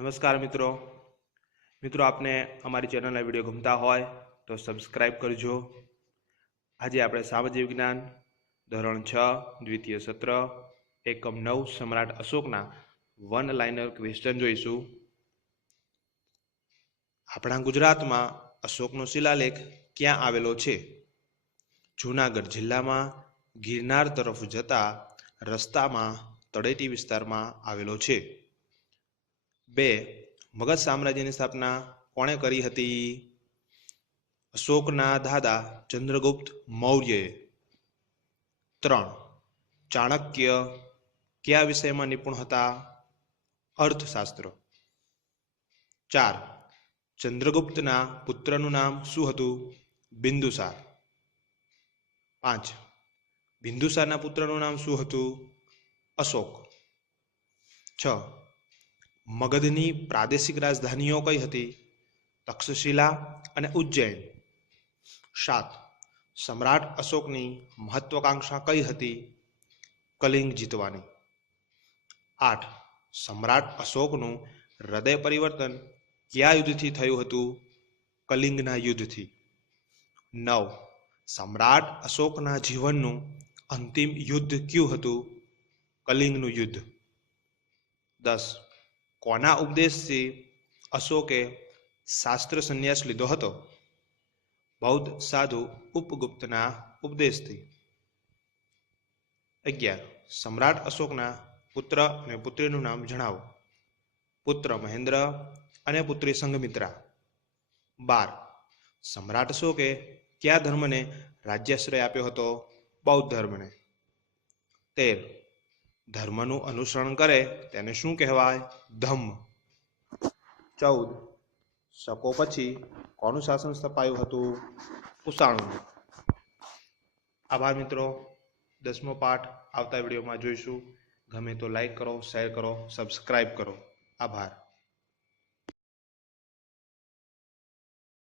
નમસ્કાર મિત્રો મિત્રો આપને અમારી ચેનલના વિડીયો ગમતા હોય તો સબસ્ક્રાઇબ કરજો। આજે આપણે સામાજિક વિજ્ઞાન ધોરણ 6 દ્વિતીય સત્ર એકમ 9 સમ્રાટ અશોકના વન લાઇનર ક્વેશ્ચન જોઈશું। આપણા ગુજરાતમાં અશોકનો શિલાલેખ ક્યાં આવેલો છે? જૂનાગઢ જિલ્લામાં ગિરનાર તરફ જતા રસ્તામાં તળેટી વિસ્તારમાં આવેલો છે। 2. મગધ સામ્રાજ્યની સ્થાપના કોણે કરી હતી? અશોકના દાદા ચંદ્રગુપ્ત મૌર્યએ। 3. ચાણક્ય કયા વિષયમાં નિપુણ હતા? અર્થશાસ્ત્ર। 4. ચંદ્રગુપ્તના પુત્રનું નામ શું હતું? બિંદુસાર। 5. બિંદુસારના પુત્રનું નામ શું હતું? અશોક। 6. મગધની પ્રાદેશિક રાજધાનીઓ કઈ હતી? તક્ષશિલા અને ઉજ્જૈન। 7. સમ્રાટ અશોકની મહત્વાકાંક્ષા કઈ હતી? કલિંગ જીતવાની। 8. સમ્રાટ અશોકનું હૃદય પરિવર્તન કયા યુદ્ધથી થયું હતું? કલિંગના યુદ્ધથી। 9. સમ્રાટ અશોકના જીવનનું અંતિમ યુદ્ધ કયું હતું? કલિંગનું યુદ્ધ। 10. કોના ઉપદેશથી અશોકે શાસ્ત્ર સંન્યાસ લીધો હતો? બૌદ્ધ સાધુ ઉપગુપ્તના ઉપદેશથી। 11. સમ્રાટ અશોકના પુત્ર અને પુત્રીનું નામ જણાવો। પુત્ર મહેન્દ્ર અને પુત્રી સંઘમિત્રા। 12. સમ્રાટ અશોકે કયા ધર્મને રાજ્યાશ્રય આપ્યો હતો? બૌદ્ધ ધર્મને। 13. ધર્મનું અનુસરણ કરે તેને શું કહેવાય? ધમ્મ। 14. શકો પછી કોનું શાસન સ્થપાયું હતું? કુષાણોનું। આભાર મિત્રો। 10મો પાઠ આવતા વિડીયોમાં જોઈશું। ગમે તો લાઈક કરો, શેર કરો, સબસ્ક્રાઇબ કરો। આભાર।